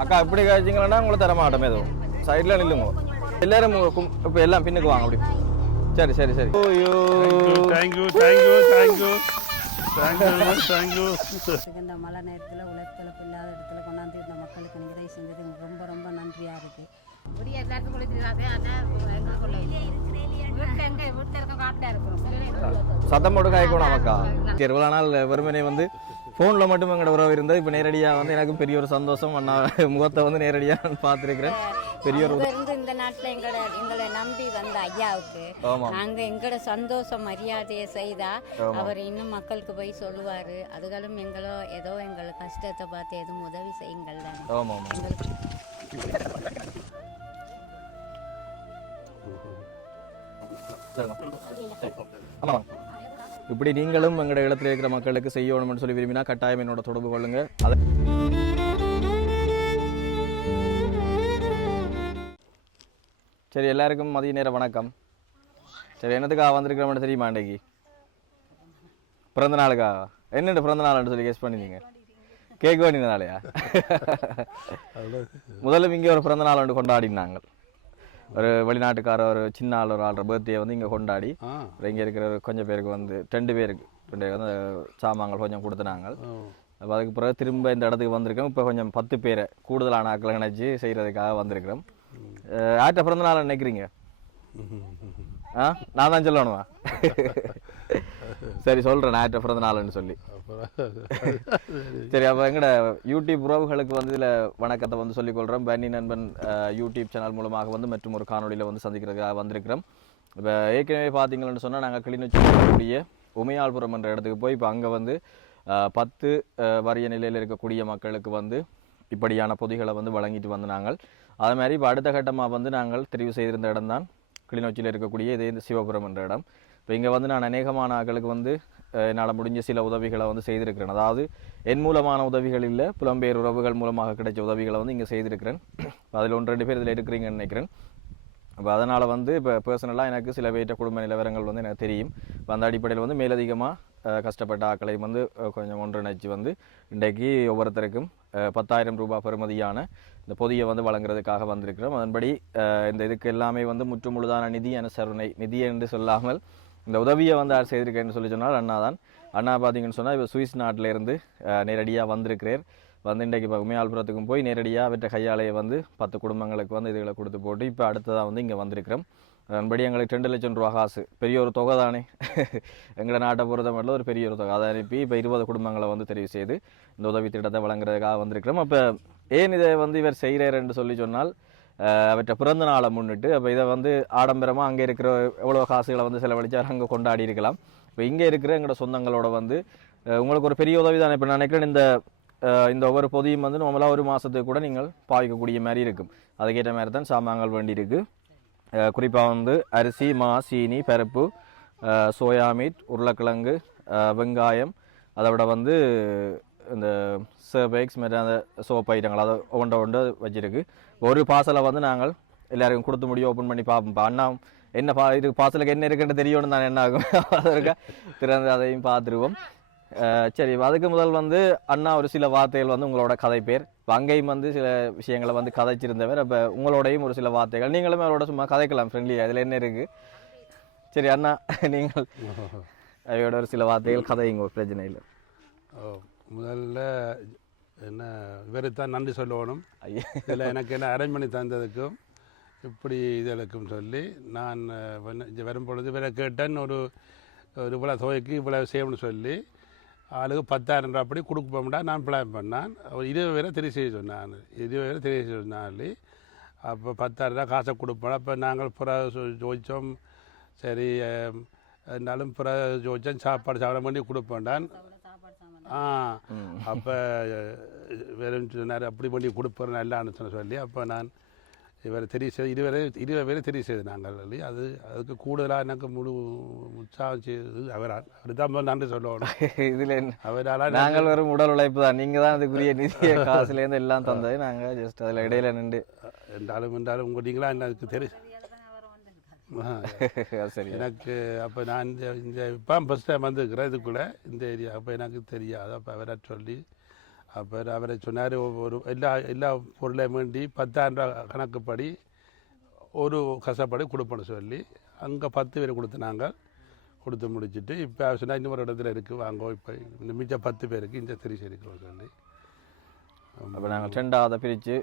அக்கா இப்படி காய்ச்சிங்களா உங்களை தர மாட்டோம் எதுவும் சைடில் நில்லுங்க. எல்லாரும் இப்ப எல்லாம் பின்னுக்கு வாங்க அப்படி. சரி சரி சரி. ஐயோ தேங்க்யூ தேங்க்யூ தேங்க்யூ இந்த மழை நேரத்தில் உலகத்தில் இல்லாத இடத்துல கொண்டாந்து இந்த மக்களுக்கு நிறைய செஞ்சது ரொம்ப ரொம்ப நன்றியாக இருக்குது முடிய எல்லாத்துக்கும் கொடுத்துருக்காங்க ஆனால் எங்களுக்குள்ள வீட்டில் எங்கே வீட்டில் இருக்க காட்டில் இருக்கிறோம் சத்தம் போட்டு காய்க்கணும் அக்கா இருபது நாள் வெறுமனே வந்து ஃபோனில் மட்டும் எங்களோட உறவு இருந்தது. இப்போ நேரடியாக வந்து எனக்கு பெரிய ஒரு சந்தோஷம். அண்ணா முகத்தை வந்து நேரடியாக பார்த்துருக்கிறேன். பெரிய ஒரு இருந்து இந்த நாட்டில் எங்களை எங்களை நம்பி வந்த ஐயாவுக்கு நாங்கள் எங்களோட சந்தோஷம் மரியாதையை செய்தா அவர் இன்னும் மக்களுக்கு போய் சொல்லுவார். அதுகளும் எங்களோ ஏதோ எங்கள் கஷ்டத்தை பார்த்து எதுவும் உதவி செய்யுங்கள் தானே எங்களுக்கு ஆமாம் இப்படி நீங்களும் எங்களோட இடத்துல இருக்கிற மக்களுக்கு செய்யணும்னு சொல்லி விரும்பினா கட்டாயம் என்னோட தொடர்பு கொள்ளுங்க. அதை சரி எல்லாருக்கும் மதிய நேர வணக்கம். சரி என்னத்துக்காக வந்திருக்கிறோம்னு தெரியுமா இன்றைக்கு பிறந்த நாளுக்கா என்னென்ன பிறந்த நாள்னு சொல்லி கெஸ் பண்ணிருந்தீங்க கேக் வேண்டியதுனாலயா முதல்ல இங்கே ஒரு பிறந்த நாள் ஒன்று கொண்டாடினாங்க ஒரு வெளிநாட்டுக்கார ஒரு சின்ன ஆள் ஒரு ஆள்ற பர்த்டே வந்து இங்கே கொண்டாடி இங்கே இருக்கிற கொஞ்சம் பேருக்கு வந்து ரெண்டு பேருக்கு ரெண்டு பேருக்கு வந்து சாமான்கள் கொஞ்சம் கொடுத்துனாங்க அப்போ அதுக்கு பிறகு திரும்ப இந்த இடத்துக்கு வந்திருக்கோம் இப்போ கொஞ்சம் பத்து பேரை கூடுதலான ஆட்களை நினைச்சு செய்கிறதுக்காக வந்திருக்கிறோம். யார்கிட்ட பிறந்த நாள் நினைக்கிறீங்க? ஆ? நான் தான் சொல்லணுமா? சரி சொல்கிறேன் யார்கிட்ட பிறந்த நாள்னு சொல்லி. சரி அப்போ எங்கட யூடியூப் உறவுகளுக்கு வந்து இதில் வணக்கத்தை வந்து சொல்லிக் கொள்கிறோம் பன்னி நண்பன் யூடியூப் சேனல் மூலமாக வந்து மற்றும் ஒரு காணொளியில் வந்து சந்திக்கிறதுக்காக வந்திருக்கிறோம். இப்போ ஏற்கனவே பார்த்தீங்கன்னு சொன்னால் நாங்கள் கிளிநொச்சி இருக்கக்கூடிய உமையாள்புரம் என்ற இடத்துக்கு போய் இப்போ அங்கே வந்து பத்து வறிய நிலையில் இருக்கக்கூடிய மக்களுக்கு வந்து இப்படியான பொதிகளை வந்து வழங்கிட்டு வந்து நாங்கள் அதே மாதிரி இப்போ அடுத்த கட்டமாக வந்து நாங்கள் தெரிவு செய்திருந்த இடம்தான் கிளிநொச்சியில் இருக்கக்கூடிய இதே சிவபுரம் என்ற இடம். இப்போ இங்கே வந்து நான் அநேகமான ஆட்களுக்கு வந்து என்னால் முடிஞ்ச சில உதவிகளை வந்து செய்திருக்கிறேன். அதாவது என் மூலமான உதவிகள் இல்லை புலம்பெயர் உறவுகள் மூலமாக கிடைச்ச உதவிகளை வந்து இங்கே செய்திருக்கிறேன். அதில் ஒன்று ரெண்டு பேர் இதில் இருக்கிறீங்கன்னு நினைக்கிறேன். அப்போ அதனால் வந்து இப்போ பர்சனலாக எனக்கு சில பேர்ட்ட குடும்ப நிலவரங்கள் வந்து எனக்கு தெரியும். இப்போ அந்த அடிப்படையில் வந்து மேலதிகமாக கஷ்டப்பட்ட ஆக்களை வந்து கொஞ்சம் ஒன்றிணைச்சு வந்து இன்றைக்கு ஒவ்வொருத்தருக்கும் பத்தாயிரம் ரூபாய் பெறுமதியான இந்த பொதியை வந்து வழங்குறதுக்காக வந்திருக்கிறோம். அதன்படி இந்த இதுக்கு எல்லாமே வந்து முற்று முழுதான நிதி அனுசரணை நிதி என்று சொல்லாமல் இந்த உதவியை வந்து யார் செய்திருக்கேன்னு சொல்லி சொன்னால் அண்ணா தான். அண்ணா பார்த்தீங்கன்னு சொன்னால் இப்போ சுவிஸ் நாட்டில் இருந்து நேரடியாக வந்திருக்கிறார். வந்து இன்றைக்கு இப்போ உமையாள்புரத்துக்கும் போய் நேரடியாக அவற்றை கையாலையை வந்து பத்து குடும்பங்களுக்கு வந்து இதுகளை கொடுத்து போட்டு இப்போ அடுத்ததாக வந்து இங்கே வந்திருக்கிறோம். அதன்படி எங்களுக்கு ரெண்டு லட்சம் ரூபா காசு. பெரிய ஒரு தொகை தானே. எங்களை நாட்டை பொறுத்த மட்டும் ஒரு பெரிய ஒரு தொகை. அதை அனுப்பி இப்போ இருபது குடும்பங்களை வந்து தெரிவு செய்து இந்த உதவி திட்டத்தை வழங்குறதுக்காக வந்திருக்கிறோம். அப்போ ஏன் இதை வந்து இவர் செய்கிறார் என்று சொல்லி சொன்னால் அவற்றை பிறந்த நாளை முன்னிட்டு அப்போ இதை வந்து ஆடம்பரமாக அங்கே இருக்கிற எவ்வளோ காசுகளை வந்து செலவழிச்சார் அங்கே கொண்டாடி இருக்கலாம். இப்போ இங்கே இருக்கிற எங்களோட சொந்தங்களோட வந்து உங்களுக்கு ஒரு பெரிய உதவி தானே. இப்போ நான் நினைக்கிறேன் இந்த இந்த ஒவ்வொரு பொதியும் வந்து நார்மலாக ஒரு மாதத்துக்கு கூட நீங்கள் பாவிக்கக்கூடிய மாதிரி இருக்கும். அதுக்கேற்ற மாதிரி தான் சாமான்கள் வேண்டி இருக்குது குறிப்பாக வந்து அரிசி மா சீனி பருப்பு சோயா மீட் உருளைக்கிழங்கு வெங்காயம் அதை விட வந்து இந்த சர்பேக்ஸ் மாதிரி அந்த சோப் ஐட்டங்கள் அதை ஒன்றை ஒன்று வச்சுருக்கு. ஒரு பார்சலை வந்து நாங்கள் எல்லாருக்கும் கொடுத்து முடியும் ஓப்பன் பண்ணி பார்ப்போம். இப்போ அண்ணா என்ன பா இது பார்சலுக்கு என்ன இருக்குன்னு தெரியணும் தான் என்ன ஆகும்? அதற்காக திறந்து அதையும் பார்த்துருவோம். சரி அதுக்கு முதல் வந்து அண்ணா ஒரு சில வார்த்தைகள் வந்து உங்களோட கதை பேர். இப்போ அங்கேயும் வந்து சில விஷயங்களை வந்து கதைச்சிருந்தவர். அப்போ உங்களோடையும் ஒரு சில வார்த்தைகள். நீங்களுமே அவரோட சும்மா கதைக்கலாம் ஃப்ரெண்ட்லியாக அதில் என்ன இருக்குது சரி அண்ணா நீங்கள் அவையோட ஒரு சில வார்த்தைகள் கதைங்க இல்லை. முதல்ல என்ன இவருக்கு தான் நன்றி சொல்லணும். ஐயா. இதில் எனக்கு என்ன அரேஞ்ச் பண்ணி தந்ததுக்கும் இப்படி இதழுக்கும் சொல்லி நான் இங்க வரும்பொழுது இவரை கேட்டேன் ஒரு ஒரு இவ்வளோ தொகைக்கு இவ்வளோ செய்யணும்னு சொல்லி ஆளுக்கு பத்தாயிரம் ரூபா அப்படி கொடுப்போம்டா நான் பிளான் பண்ணேன். அவர் இருபது பேரை தெரிவு செய்ய சொன்னான் இருபது பேரை தெரிவு செய்ய சொன்னாலே அப்போ பத்தாயிரம் ரூபா காசை கொடுப்போம். அப்போ நாங்கள் புற ஜோதிச்சோம். சரி இருந்தாலும் புற ஜோதிச்சோம் சாப்பாடு சாப்பிட பண்ணி கொடுப்போம்டான். ஆ அப்போ வெறும் சொன்னார்? அப்படி பண்ணி கொடுப்போம் நல்லான்னு சொன்ன சொல்லி அப்போ நான் இவரை தெரிவு செய்து இருவரை இருபது பேரை தெரிவு செய்து நாங்கள் சொல்லி அது அதுக்கு கூடுதலாக எனக்கு முழு உற்சாகம் செய்தது அவரால் அவர் தான் நன்றி சொல்லணும். இதில் என்ன? அவரால் நாங்கள் வெறும் உடல் உழைப்பு தான். நீங்கள் தான் அதுக்குரிய நிதியை காசுலேருந்து எல்லாம் தந்தது. நாங்கள் ஜஸ்ட் அதில் இடையில நின்று. என்றாலும் என்றாலும் உங்கள் நீங்களா எனக்கு தெரி ஆ. அது சரி எனக்கு அப்போ நான் இந்த இந்த இப்போ ஃபஸ்ட் டைம் வந்துருக்கிறேன் இதுக்குள்ளே இந்த ஏரியா அப்போ எனக்கு தெரியாது. அப்போ அவரை சொல்லி அப்போ அவரை சொன்னார் ஒரு எல்லா எல்லா பொருளையும் வேண்டி பத்தாயிரம் ரூபா கணக்குப்படி ஒரு கசப்படி கொடுப்போன்னு சொல்லி அங்கே பத்து பேர் கொடுத்து நாங்கள் கொடுத்து முடிச்சிட்டு இப்போ சொன்னால் இன்னொரு இடத்துல இருக்குது வாங்க இப்போ இந்த மிச்சம் பத்து பேருக்கு இந்த திரிச்சு இருக்கிறோம் சொல்லி. அப்போ நாங்கள் ரெண்டாவதை பிரித்து.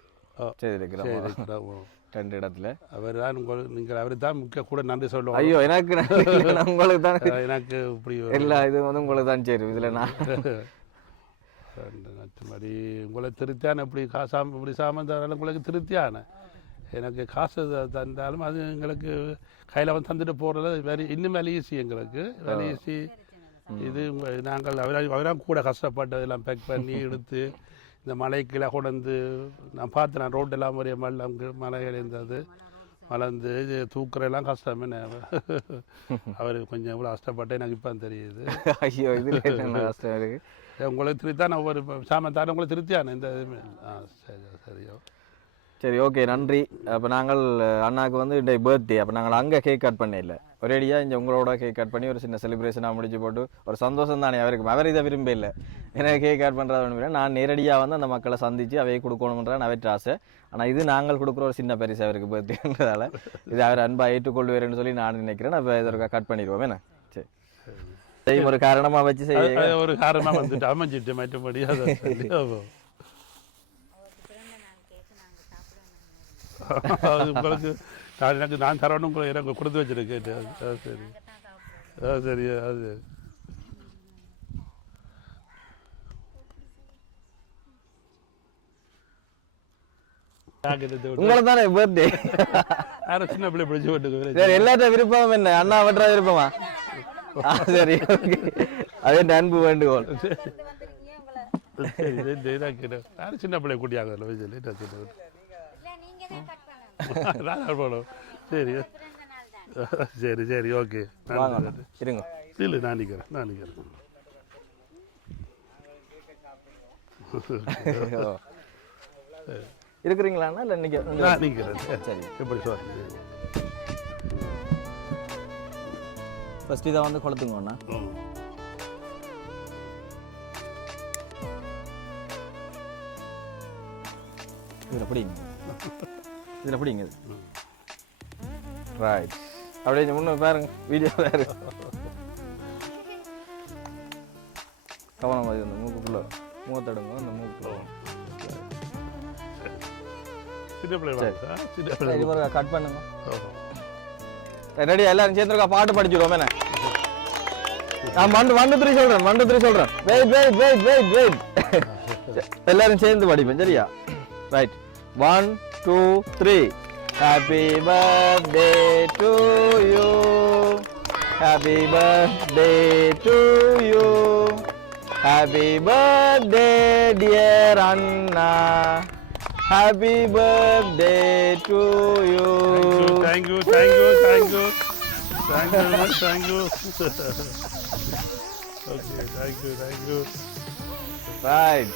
செய்திருக்கிறோம். ரெண்டு இடத்துல. அவர் தான் உங்கள் நீங்கள் அவர் தான் முக்கிய கூட நன்றி சொல்லுவோம் ஐயோ எனக்கு இல்லை, உங்களுக்கு தான் எனக்கு இப்படி எல்லா இது வந்து உங்களுக்கு தான் சேரும். இதில் நான் மற்றபடி உங்களை திருத்தியான இப்படி காசாம இப்படி சாமான் தராலும் உங்களுக்கு திருப்தியான எனக்கு காசு தந்தாலும் அது எங்களுக்கு கையில் வந்து தந்துட்டு போகிறது வெரி இன்னும் வேலை ஈஸி எங்களுக்கு. வேலை ஈஸி இது நாங்கள் அவரா அவராக கூட கஷ்டப்பட்டு இதெல்லாம் பேக் பண்ணி எடுத்து இந்த மலைக்கெல்லாம் கொண்டு நான் பார்த்தேன் நான் ரோட்டெல்லாம் ஒரே மல்லம் மலைகள் இருந்தது மலர்ந்து இது தூக்குறெல்லாம் கஷ்டம் என்ன? அவர் கொஞ்சம் எவ்வளோ கஷ்டப்பட்டு எனக்கு இப்போ தெரியுது. ஐயோ என்ன கஷ்டம் இருக்கு? உங்களுக்கு திருத்தா நான் ஒரு சாமான் தரேன் உங்களை திருத்தியான? இந்த ஆ சரி சரியோ. சரி ஓகே நன்றி. அப்போ நாங்கள் அண்ணாவுக்கு அண்ணாக்கு வந்து இன்றைய பர்த்டே அப்போ நாங்கள் அங்கே கேக் கட் பண்ண இல்லை ஒரேடியாக இங்கே உங்களோட கேக் கட் பண்ணி ஒரு சின்ன செலிப்ரேஷனாக முடிச்சு போட்டு ஒரு சந்தோஷம் தானே அவருக்கு. அவர் இதை விரும்ப இல்லை. எனக்கு கேக் கட் பண்ணுறது விரும்பல நான் நேரடியாக வந்து அந்த மக்களை சந்தித்து அவையை கொடுக்கணுன்றான் அவற்ற ஆசை. ஆனால் இது நாங்கள் கொடுக்குற ஒரு சின்ன பரிசு அவருக்கு பர்த்டேன்றதால இது அவர் அன்பாக ஏற்றுக்கொள்வாருன்னு சொல்லி நான் நினைக்கிறேன். அப்போ இதற்கு கட் பண்ணிடுவோம். என்ன? சரி. செய்யும் ஒரு காரணமாக வச்சு செய்ய ஒரு காரணமாக வந்துட்டு அமைஞ்சிட்டு மற்றபடி அதை உங்களுக்கு நான் எனக்கு நான் தரணும் உங்களை எனக்கு கொடுத்து வச்சிருக்கேன் அது சரி. அது சரி அது. உங்களை தானே பர்த்டே யாரும் சின்ன பிள்ளை பிடிச்சி விட்டுக்கு சரி எல்லாத்த விருப்பம் என்ன? அண்ணா வட்டுற விருப்பமா? ஆ, சரி. அது அன்பு வேண்டுகோள். சரி சின்ன பிள்ளை கூட்டியாங்க சரி சரி சரி ஓகே இருங்க இல்லை நான் நிற்கிறேன் நான் நிற்கிறேன் இருக்கிறீங்களாண்ணா இல்லை இன்னைக்கு நான் நிற்கிறேன் சரி எப்படி சொல்றீங்க ஃபர்ஸ்ட் இதை வந்து கொளுத்துங்கண்ணா. இதில் பிடிங்க இதில் பிடிங்க ரைட் அப்படியே முன்ன பாருங்க வீடியோ பாருங்க கவனமாக இது இந்த மூக்குக்குள்ள மூத்தடுங்க இந்த மூக்குக்குள்ள. கட் பண்ணுங்க. ரெடி எல்லாரும் சேர்ந்துருக்கா? பாட்டு படிச்சிடுவோம் என்ன? நான் மண்டு மண்டு த்ரீ சொல்றேன் மண்டு த்ரீ சொல்றேன். Wait wait wait wait wait எல்லாரும் சேர்ந்து படிப்பேன் சரியா? Right One, two, three. Happy birthday to you. Happy birthday to you. Happy birthday, dear Anna. Happy birthday to you. Thank you, thank you, thank you, thank you. Thank you, thank you. Thank you. okay, thank you, thank you. Right.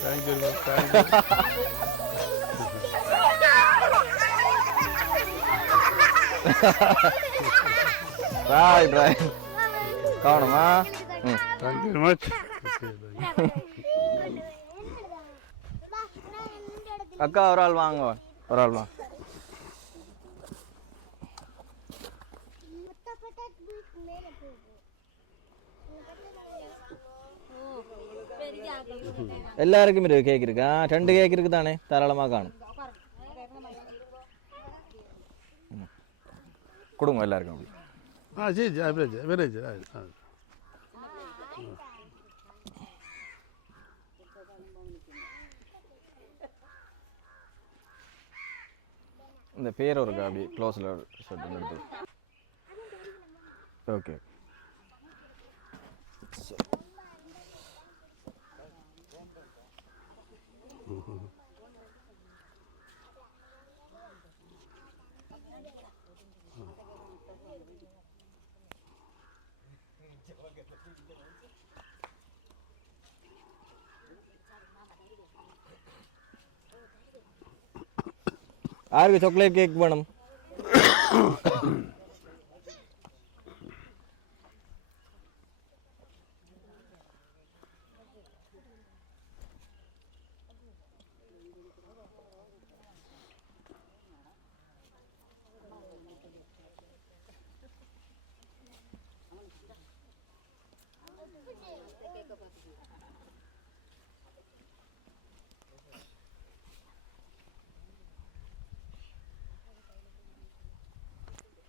Thank you, thank you. Right, right. கவனமா ம் Thank you very much. Okay, thank you. அக்கா ஒரு ஆள் வாங்க ஒரு ஆள் வாங்க எல்லாருக்கும் இருக்கு கேக் இருக்கு ரெண்டு கேக் இருக்கு தானே தாராளமாக காணும் கொடுங்க எல்லாருக்கும் அப்படி. Sí, ya, average, average. ah, ah. இந்த பேரும் இருக்கா அப்படி க்ளோஸில் ஷர்ட் எடுத்து ஓகே யாருக்கு சாக்லேட் கேக் வேணும்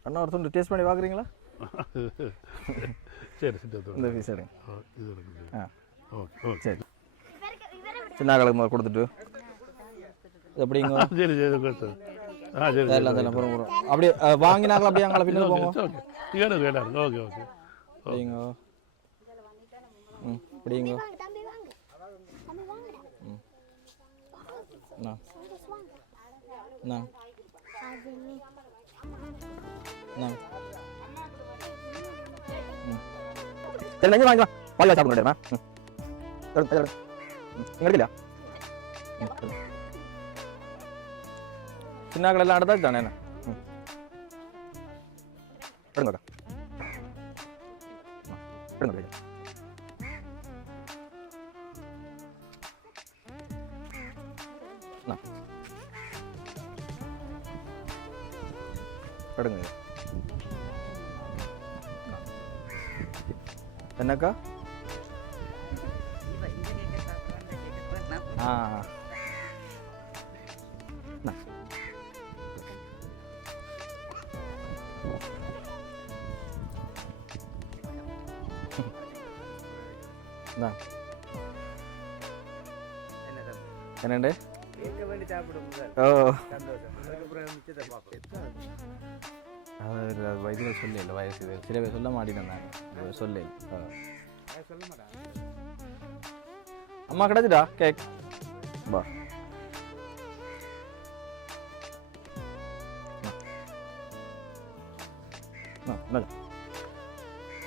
அண்ணா ஒரு துண்டு டேஸ்ட் பண்ணி பார்க்குறீங்களா சரி இந்த பீஸ் எடுங்க. இது இருக்குது ஆ. Okay okay. சரி. சின்ன கலக்கு முதல்ல கொடுத்துட்டு. எப்படிங்க சரி சரி கொடுத்து. ஆ சரி சரி எல்லாம் தானே போகிறோம் போகிறோம் அப்படியே வாங்கினாங்களா அப்படியே அங்கே பின்னாடி போங்க. Okay okay. ஓகே அப்படிங்க ம் அப்படிங்க தம்பி வாங்க தம்பி வாங்கி வா வாங்கி வா சாப்பிடுங்க ம் எடுங்க எடுங்க ம் இங்கே எடுக்கலையா ம் என்னக்கா ஆ ஆ. அண்ணா. அண்ணா. என்னண்டு ஓ அது அது வயதில் சொல்லல வயசு இது சில பேர் சொல்ல மாட்டேன் நான் சொல்ல அம்மா கிடைச்சிட்டா கேக் பா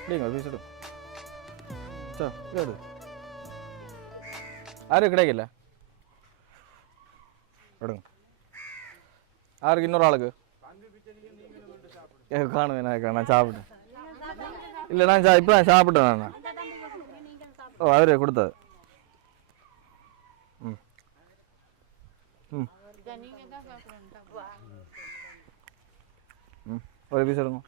இல்லைங்க பீஸ் எடு சோ எடு யாரும் கிடைக்கல எடுங்க யாருக்கு இன்னொரு ஆளுக்கு ஏ காணும் எனக்கு நான் சாப்பிட்டேன். இல்லை நான் சா இப்போ சாப்பிட்டேன் நான். ஓ அவரே கொடுத்தது ம். ம். ம். ஒரு பீஸ் எடுங்க.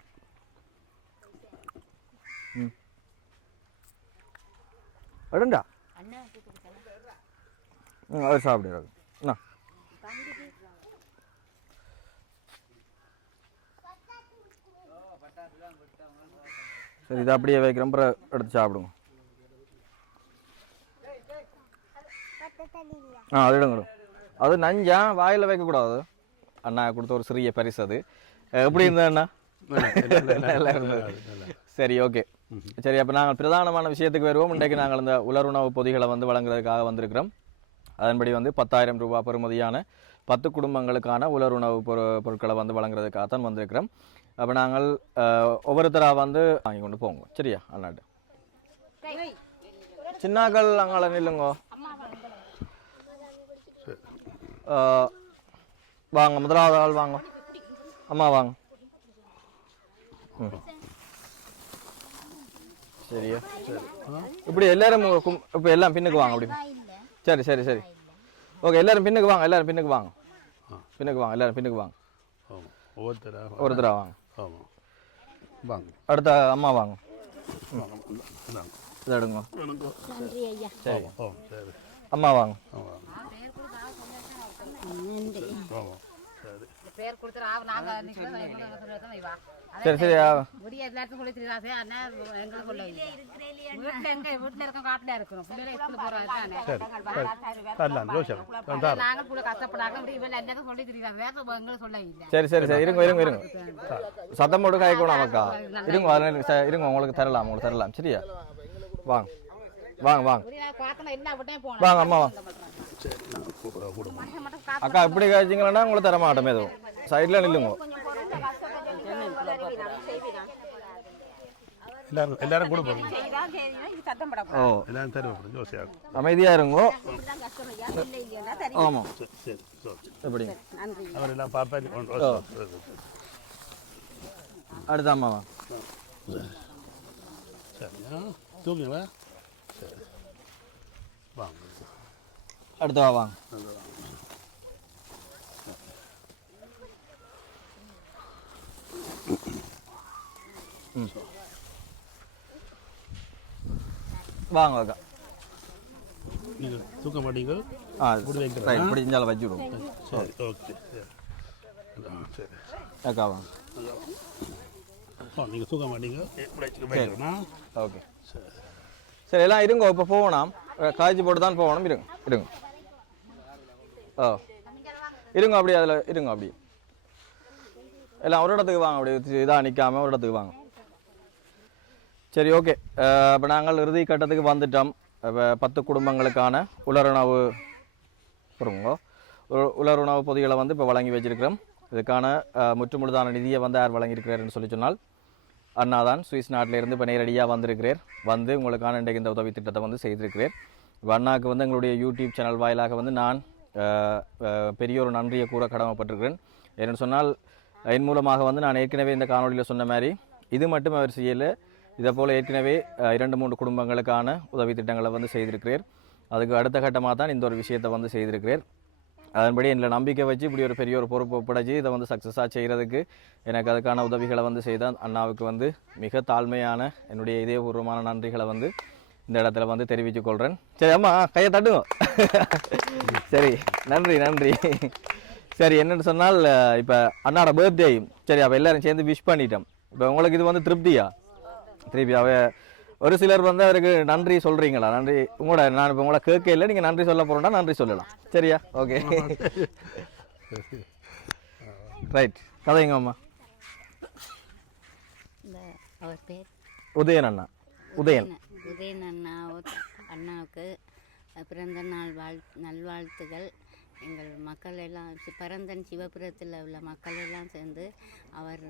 ம். எடுண்டா ம் அவர் சாப்பிடுறாரு. என்ன? சரி இதை அப்படியே வைக்கிறேன் அப்புறம் எடுத்து சாப்பிடுங்க. ஆ அது எடுங்க அது நஞ்சா? வாயில் வைக்கக்கூடாது. அண்ணா கொடுத்த ஒரு சிறிய பரிசு அது. எப்படி இருந்தது அண்ணா? சரி ஓகே. சரி அப்போ நாங்கள் பிரதானமான விஷயத்துக்கு வருவோம். இன்றைக்கு நாங்கள் இந்த உலருணவு பொதிகளை வந்து வழங்குறதுக்காக வந்திருக்கிறோம். அதன்படி வந்து பத்தாயிரம் ரூபாய் பெறுமதியான பத்து குடும்பங்களுக்கான உலருணவு பொரு பொருட்களை வந்து வழங்குறதுக்காக தான் வந்திருக்கிறோம். அப்போ நாங்கள் ஒவ்வொருத்தராக வந்து வாங்கி கொண்டு போங்க சரியா அண்ணாட்டு சின்னாக்கள் அங்கே நில்லுங்கோ. வாங்க முதலாவது ஆள் வாங்க. அம்மா வாங்க. ம். சரியா? இப்படி எல்லாரும் கும்- இப்போ எல்லாம் பின்னுக்கு வாங்க அப்படி. சரி சரி சரி. ஓகே எல்லாரும் பின்னுக்கு வாங்க எல்லாரும் பின்னுக்கு வாங்க. பின்னுக்கு வாங்க எல்லாரும் பின்னுக்கு வாங்க. ஒருத்தரா வாங்க. ஆமாம் வாங்க. அடுத்த அம்மா வாங்க. இதை எடுங்க நன்றி ஐயா. சரி. ஓ சரி. அம்மா வாங்க. ஆமாம் நன்றி. ஆமாம் பேர் கொடுத்துரு ஆ நாங்க நிக்கிறோம், எங்களுக்கு. அதே சரி சரி முடிய எல்லாத்துக்கும் சொல்லி தெரியாது அண்ணா எங்களுக்கு இல்லை. வீட்டுல எங்க வீட்டுல இருக்கோம் காட்டுல இருக்கிறோம் பிள்ளைங்க ஸ்கூல் போறாங்க நாங்க கூட கஷ்டப்படாங்க இப்படி இவன் எல்லாத்துக்கும் சொல்லி தெரியாது வேற எங்களுக்கு சொல்ல இல்லை. சரி சரி சரி. இருங்க இருங்க இருங்க. சத்தம் போட்டு காய்க்கணும் நமக்கா இருங்க இருங்க. உங்களுக்கு தரலாம் உங்களுக்கு தரலாம். சரியா? வாங்க வாங்க வாங்க. எல்லா வாங்க அம்மா வாங்க அக்கா இப்படி காய்ச்சிங்களா உங்களுக்கு தர மாட்டோம் எதுவும் சைடில் நில்லுங்க. எல்லாரும் எல்லாரும் கொடுப்போம் ஓ. எல்லாரும் தருவோம் யோசியாகும் அமைதியாக இருங்கோ. ஆமாம் சரி சரி சரி எப்படி? அவர் எல்லாம் பார்ப்பேன் அடுத்த அம்மா வாங்க சரி ஆ தூக்குங்களா சரி. வாங்க. அடுத்த வா வாங்க. வாங்க அக்கா நீங்கள் தூக்க மாட்டீங்க ஆ. ரைட் இப்படி இஞ்சால வச்சு விடுவோம். சரி ஓகே சரி. அக்கா வாங்க. நீங்கள் தூக்க மாட்டீங்க. ஓகே. சரி. எல்லாம் இருங்க இப்போ போகணும். காய்ச்சி போட்டு தான் போகணும். இருங்க இருங்க. ஓ இருங்க அப்படியே அதில் இருங்க அப்படி. எல்லாம் ஒரு இடத்துக்கு வாங்க அப்படியே இதாக நிற்காம ஒரு இடத்துக்கு வாங்க. சரி ஓகே. இப்போ நாங்கள் இறுதி கட்டத்துக்கு வந்துட்டோம். இப்போ பத்து குடும்பங்களுக்கான உலருணவு பொறுங்க. உலருணவு பொதிகளை வந்து இப்போ வழங்கி வச்சிருக்கிறோம். இதுக்கான முற்றுமுழுதான நிதியை வந்து யார் வழங்கியிருக்கிறாருன்னு சொல்லி சொன்னால் அண்ணா தான் சுவிஸ் நாட்டிலேருந்து இப்போ நேரடியாக வந்திருக்கிறார். வந்து உங்களுக்கான இன்றைக்கு இந்த உதவி திட்டத்தை வந்து செய்திருக்கிறேன் இப்போ அண்ணாவுக்கு வந்து எங்களுடைய யூடியூப் சேனல் வாயிலாக வந்து நான் பெரிய ஒரு நன்றியை கூற கடமைப்பட்டிருக்கிறேன். ஏன்னு சொன்னால் என் மூலமாக வந்து நான் ஏற்கனவே இந்த காணொளியில் சொன்ன மாதிரி இது மட்டும் அவர் செய்யலை. இதை போல் ஏற்கனவே இரண்டு மூன்று குடும்பங்களுக்கான உதவி திட்டங்களை வந்து செய்திருக்கிறேன். அதுக்கு அடுத்த கட்டமாக தான் இந்த ஒரு விஷயத்தை வந்து செய்திருக்கிறேன். அதன்படி என்னை நம்பிக்கை வச்சு இப்படி ஒரு பெரிய ஒரு பொறுப்பு ஒப்படைச்சி இதை வந்து சக்ஸஸாக செய்கிறதுக்கு எனக்கு அதுக்கான உதவிகளை வந்து செய்த அண்ணாவுக்கு வந்து மிக தாழ்மையான என்னுடைய இதயபூர்வமான நன்றிகளை வந்து இந்த இடத்துல வந்து தெரிவித்துக் கொள்கிறேன் சரி அம்மா கையை தட்டுங்க. சரி நன்றி நன்றி. சரி என்னன்னு சொன்னால் இப்போ அண்ணாட பர்த்டே சரி அப்போ எல்லாரும் சேர்ந்து விஷ் பண்ணிட்டோம். இப்போ உங்களுக்கு இது வந்து திருப்தியா? திருப்பி அவ ஒரு சிலர் வந்து அவருக்கு நன்றி சொல்றீங்களா? நன்றி உங்களோட நான் இப்போ உங்களை கேட்க இல்லை. நீங்கள் நன்றி சொல்ல போறோம்னா நன்றி சொல்லலாம். சரியா? ஓகே. ரைட் கதைங்க அம்மா. உதயன் அண்ணா. உதயன். உதயன் அண்ணா அண்ணாவுக்கு பிறந்த நாள் வாழ் நல்வாழ்த்துகள். எங்கள் மக்கள் எல்லாம் பரந்தன் சிவபுரத்தில் உள்ள மக்கள் எல்லாம் சேர்ந்து அவர்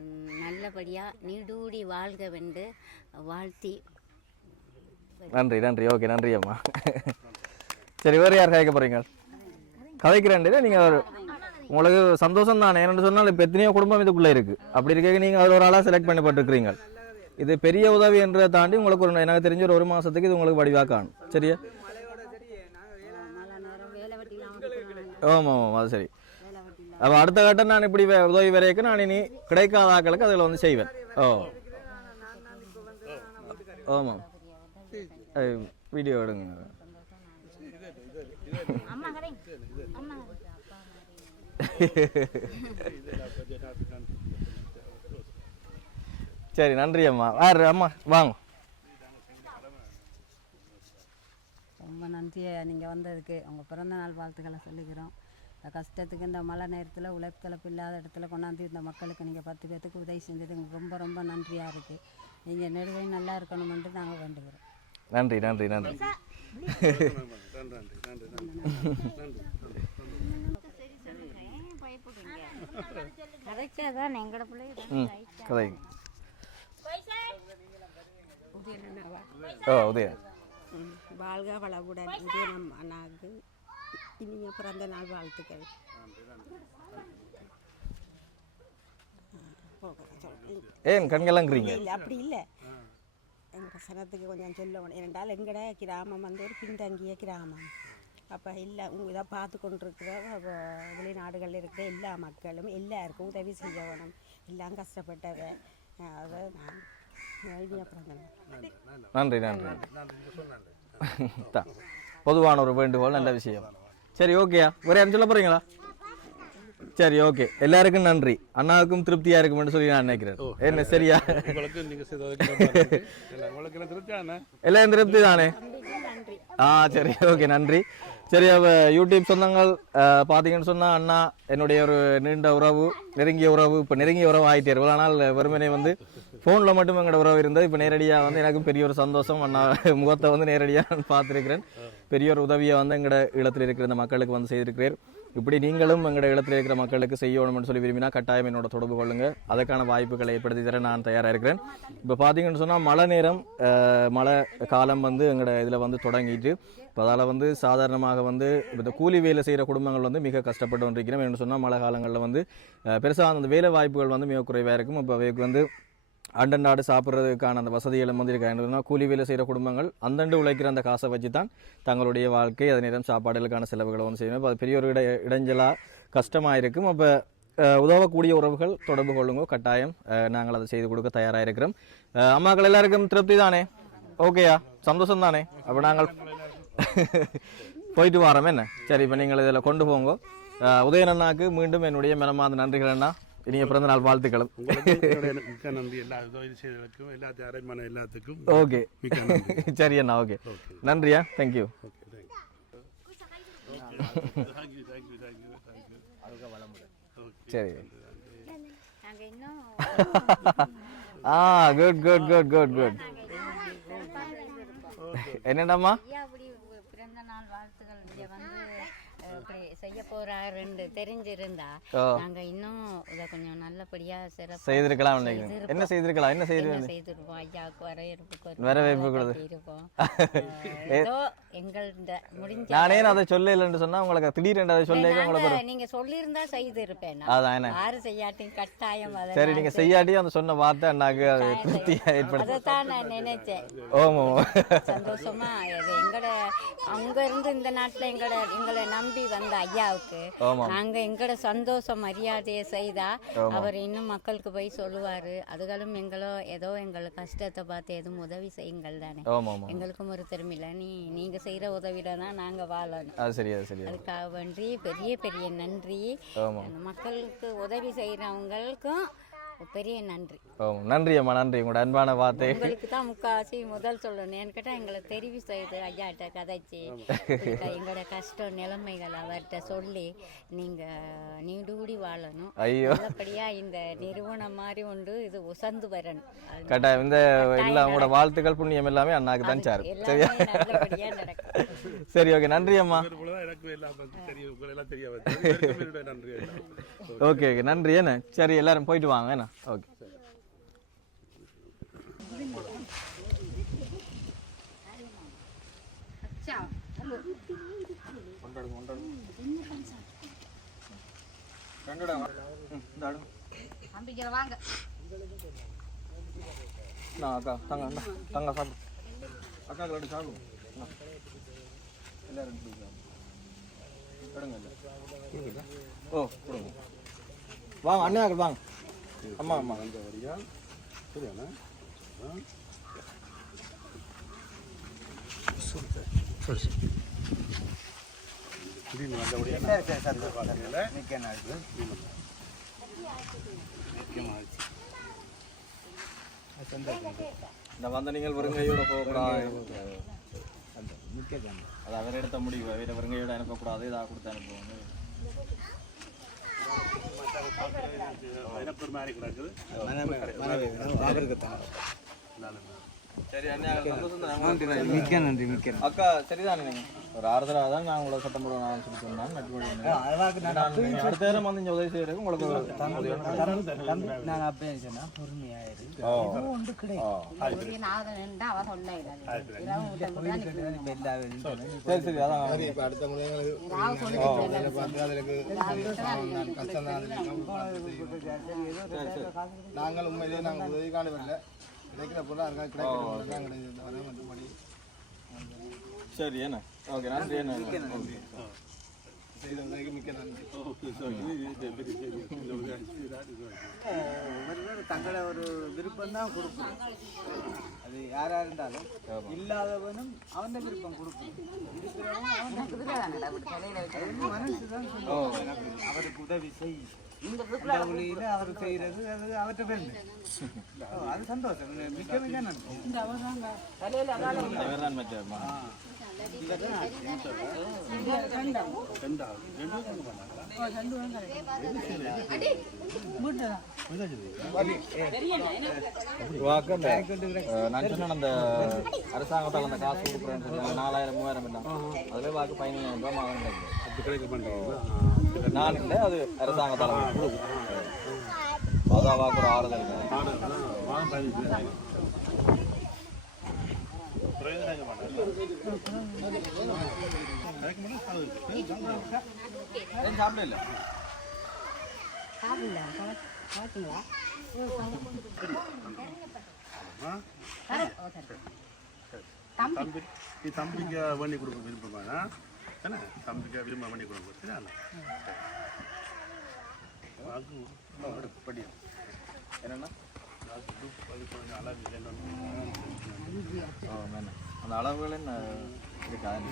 நல்லபடியாக நீடூடி வாழ்க வென்று வாழ்த்தி நன்றி நன்றி. ஓகே நன்றி அம்மா. சரி வேறு யார் கதைக்க போகிறீங்க கதைக்கிறேன் நீங்கள் ஒரு உங்களுக்கு சந்தோஷம் தானே என்னென்னு சொன்னால் இப்போ எத்தனையோ குடும்பம் இதுக்குள்ளே இருக்குது அப்படி இருக்க நீங்கள் அதில் ஒரு ஆளாக செலக்ட் பண்ணப்பட்டிருக்கிறீங்க. இது பெரிய உதவி என்றதை தாண்டி உங்களுக்கு ஒரு எனக்கு தெரிஞ்ச ஒரு ஒரு மாதத்துக்கு இது உங்களுக்கு வடிவாக காணும். சரியா? ஆமாம் ஆமாம் அது சரி. அப்போ அடுத்த கட்டம் நான் இப்படி உதவி வரைக்கும் நான் இனி கிடைக்காத ஆட்களுக்கு அதில் வந்து செய்வேன். ஓ. ஆமாம் வீடியோ எடுங்க. அம்மா சரி நன்றி அம்மா. வேறு அம்மா வாங்க. ரொம்ப நன்றியை நீங்கள் வந்ததுக்கு உங்கள் பிறந்த நாள் வாழ்த்துக்களை சொல்லிக்கிறோம். இந்த கஷ்டத்துக்கு இந்த மழை நேரத்தில் உழைப்பிழப்பு இல்லாத இடத்துல கொண்டாந்து இந்த மக்களுக்கு நீங்கள் பத்து பேர்த்துக்கு உதவி செஞ்சது ரொம்ப ரொம்ப நன்றியாக இருக்குது நீங்கள் நெடுவை நல்லா இருக்கணுமென்று நாங்கள் வேண்டுகிறோம். நன்றி நன்றி நன்றி. கதைச்சாதான் எங்களோட பிள்ளை ம் கதை ஓ உதயன். வாழ்க வளவுடன் உதயனம் அண்ணாவுக்கு இனிய பிறந்த நாள் வாழ்த்துக்கள். ஏன் கண்கலங்குறீங்க? இல்லை அப்படி இல்லை. எங்களோட சனத்துக்கு கொஞ்சம் சொல்லணும். ஏனென்றால் எங்களோட கிராமம் வந்து ஒரு பின்தங்கிய கிராமம். அப்போ இல்லை உங்க இதை பார்த்து கொண்டிருக்கிற வெளிநாடுகளில் இருக்கிற எல்லா மக்களும் எல்லாருக்கும் உதவி செய்ய வேணும் எல்லாம் கஷ்டப்பட்டவ. அதை நான் நன்றி நன்றி தான் பொதுவான ஒரு வேண்டுகோள் நல்ல விஷயம். சரி ஓகேயா ஒரே யாரும் சொல்ல போறீங்களா? சரி ஓகே எல்லாருக்கும் நன்றி. அண்ணாவுக்கும் திருப்தியா இருக்கும்னு சொல்லி நான் நினைக்கிறேன். என்ன சரியா? எல்லாம் திருப்தி தானே ஆ சரி ஓகே நன்றி. சரி அவ யூடியூப் சொந்தங்கள் பார்த்தீங்கன்னு சொன்னால் அண்ணா என்னுடைய ஒரு நீண்ட உறவு நெருங்கிய உறவு இப்போ நெருங்கிய உறவு ஆகிட்டே இவ்வளோ ஆனால் வெறுமனே வந்து ஃபோனில் மட்டும் எங்களோட உறவு இருந்தது. இப்போ நேரடியாக வந்து எனக்கும் பெரிய ஒரு சந்தோஷம். அண்ணா முகத்தை வந்து நேரடியாக நான் பார்த்துருக்கிறேன். பெரிய ஒரு உதவியை வந்து எங்களோட இடத்துல இருக்கிற இந்த மக்களுக்கு வந்து செய்திருக்கிறேன். இப்படி நீங்களும் எங்களோட இடத்துல இருக்கிற மக்களுக்கு செய்யணும்னு சொல்லி விரும்பினா கட்டாயம் என்னோட தொடர்பு கொள்ளுங்கள் அதற்கான வாய்ப்புகளை ஏற்படுத்தி தர நான் தயாராக இருக்கிறேன். இப்போ பார்த்தீங்கன்னு சொன்னால் மழை நேரம் மழை காலம் வந்து எங்களோட இதில் வந்து தொடங்கிட்டு இப்போ அதால் வந்து சாதாரணமாக வந்து இந்த கூலி வேலை செய்கிற குடும்பங்கள் வந்து மிக கஷ்டப்பட்டு கொண்டிருக்கிறோம் என்று சொன்னால் மழை காலங்களில் வந்து பெருசாக அந்த வேலை வாய்ப்புகள் வந்து மிக குறைவாக இருக்கும். இப்போ அவைக்கு வந்து அண்டநாடு சாப்பிட்றதுக்கான அந்த வசதிகளும் வந்து இருக்காங்க கூலி வேலை செய்கிற குடும்பங்கள் அந்தண்டு உழைக்கிற அந்த காசை வச்சு தான் தங்களுடைய வாழ்க்கை அதே நேரம் சாப்பாடுகளுக்கான செலவுகளை வந்து செய்யணும். இப்போ அது பெரிய ஒரு இட இடைஞ்சலாக கஷ்டமாக இருக்கும் அப்போ உதவக்கூடிய உறவுகள் தொடர்பு கொள்ளுங்க. கட்டாயம் நாங்கள் அதை செய்து கொடுக்க தயாராக இருக்கிறோம். அம்மாக்கள் எல்லாருக்கும் திருப்தி தானே? ஓகேயா? சந்தோஷம் தானே? அப்போ நாங்கள் போயிட்டு வரோம் என்ன? சரி இப்போ நீங்கள் இதில் கொண்டு போங்க. அண்ணாக்கு மீண்டும் என்னுடைய மனமார்ந்த நன்றிகள் அண்ணா. இனிய பிறந்த நாள் வாழ்த்துக்களும். உங்களுக்கு என்னுடைய மிக்க நன்றி. எல்லா செய்தவர்களுக்கும் எல்லாத்தையும் அரேஞ்ச் பண்ண எல்லாத்துக்கும் ஓகே. சரி அண்ணா ஓகே. நன்றியா தேங்க்யூ சரி. ஆ good good good good good என்னடாம்மா ஐயா அப்படி பிறந்த நாள் வாழ்த்துக்கள் இங்கே வந்து அஹ், இப்படி செய்ய போறாருன்னு தெரிஞ்சிருந்தா ஓ. நாங்க இன்னும் இதை கொஞ்சம் நல்லபடியா சிறப்பா செய்திருக்கலாம் நினைக்கிறேன். என்ன செய்திருக்கலாம்? என்ன செய்திருக்கேன் செய்திருப்போம்? ஐயாவுக்கு வரவேற்புக்கு வரவேற்பு கொடுத்து. ஏதோ எங்கள்ட முடிஞ்ச நானே அதை சொல்லலைன்னு சொன்னா உங்களுக்கு திடீரென்று அதை சொல்ல உங்களுக்கு நாங்க சொல்லியிருந்தா செய்திருப்பேன். அதான் யாரு செய்யாட்டியும் கட்டாயம் சரி நீங்க செய்யாட்டி அந்த சொன்ன வார்த்தை அது திருப்தியா ஏற்படுத்த அதைத்தான் நான் நினைச்சேன். ஓமோ சந்தோஷமா எங்கட அங்க இருந்து இந்த நாட்டுல எங்கட எங்களை நம்பி வந்த ஐயாவுக்கு. நாங்க எங்கட சந்தோஷம் மரியாதையை செய்தா அவர் இன்னும் மக்களுக்கு போய் சொல்லுவாரு. அதுகளும் எங்களோ ஏதோ எங்களுக்கு கஷ்டத்தை பார்த்து எதுவும் உதவி செய்யுங்கள் தானே. எங்களுக்கும் ஒரு திறமையில. நீ நீங்க செய்யற உதவியில தான் நாங்க வாழணும். அதுக்காக வேண்டி பெரிய பெரிய நன்றி. மக்களுக்கு உதவி செய்யறவங்களுக்கும் பெரிய நன்றி. ஆமா நன்றி அம்மா நன்றி. உங்களோட அன்பான வார்த்தை. உங்களுக்கு தான் முக்காவாசி முதல் சொல்லணும். ஏன்னு கேட்டால் எங்களை தெரிவு செய்து ஐயாட்ட கதைச்சி எங்களோட கஷ்டம் நிலைமைகள் அவர்கிட்ட சொல்லி நீங்கள் நீடூடி வாழணும். ஐயோ. நல்லபடியா இந்த நிறுவனம் மாதிரி ஒன்று இது உசந்து வரணும். கட்டாயம். இந்த எல்லா உங்களோட வாழ்த்துக்கள் புண்ணியம் எல்லாமே அண்ணாக்கு தான் சார். சரியா? எல்லாமே சரி ஓகே. நன்றி அம்மா. எல்லாம் எல்லாம் எல்லாம் ஓகே ஓகே. நன்றி. என்ன? சரி எல்லாரும் போயிட்டு வாங்க. என்ன? ஓகே. நம்பிக்கை வாங்க நான் அக்கா தங்க அண்ணா, தங்க சாப்பிடு அக்கா ரெண்டு சாப்பிடு எல்லாரும் ஓ கொடுங்க வாங்க. அண்ணா வாங்க அம்மா அம்மா. அந்த வரியா? சரியாண்ணா சரி சரி சரி மிக்க நாள் இந்த வந்த நீங்கள் வருங்கையோட போகக்கூடாது. அது அவர் எடுத்த முடிவு. வேற வருங்கையோட அனுப்பக்கூடாது. இதாக கொடுத்து அனுப்புவாங்க எனக்கு ஒரு மாதிரி கிடக்குது மிக்க நன்றி மிக்க அக்கா சரிதானே நீங்க? ஒரு ஆறுதலாக தான் நான் உங்களை சட்டம் போடுவேன் சொல்லி சொன்னேன் நட்பு அடுத்த நேரம் வந்து இங்கே உதவி செய்யறதுக்கு உங்களுக்கு நான் அப்பயே சொன்னா பொறுமையாயிரு. இப்ப. சரி சரி அதான் ராவு சொல்லிட்டு நாங்கள் உண்மையிலேயே நாங்கள் உதவி காண வரல கிடைக்கிற பொருள் அதுக்காக கிடைக்கிற தான் கிடைக்குது தவிர மற்றபடி சரி என்ன ஓகே நன்றி என்ன செய்த உதவிக்கு மிக்க நன்றி தங்களோட ஒரு விருப்பம் தான் கொடுக்கணும் அது யாரா இருந்தாலும் இல்லாதவனும் அவன் விருப்பம் கொடுக்கணும் இருக்கிறவன் அவன். மனசு தான் அவருக்கு உதவி செய் அவர் செய்யறது அது அவர்கிட்ட பெருமை ஓ, அது சந்தோஷம். மிக்க மிக்க நன்றி. வேறு தான் மச்சம்மா அஹ் நான் சொன்ன அந்த அரசாங்கத்தால் அந்த காசு கொடுக்குறேன்னு நாலாயிரம் மூவாயிரம் எல்லாம். அதுல வாக்கு பதினஞ்சாயிரம் ரூபாய் மாதம் கிடைக்கும் அப்படி கிடைக்க பண்ணுறீங்களா நான் இல்லை அது அரசாங்கத்தால் அதான் வாக்கு ஒரு ஆறுதல் சாப்பிடல. இல்லை தம்பி நீ தம்பிக்கு பண்ணி கொடுக்க விருப்பமாண்ணா தானே தம்பிக்கு விரும்ப பண்ணி கொடுக்க வாக்கு படியும் என்னென்னா அந்த அளவுகள் என்ன இருக்காது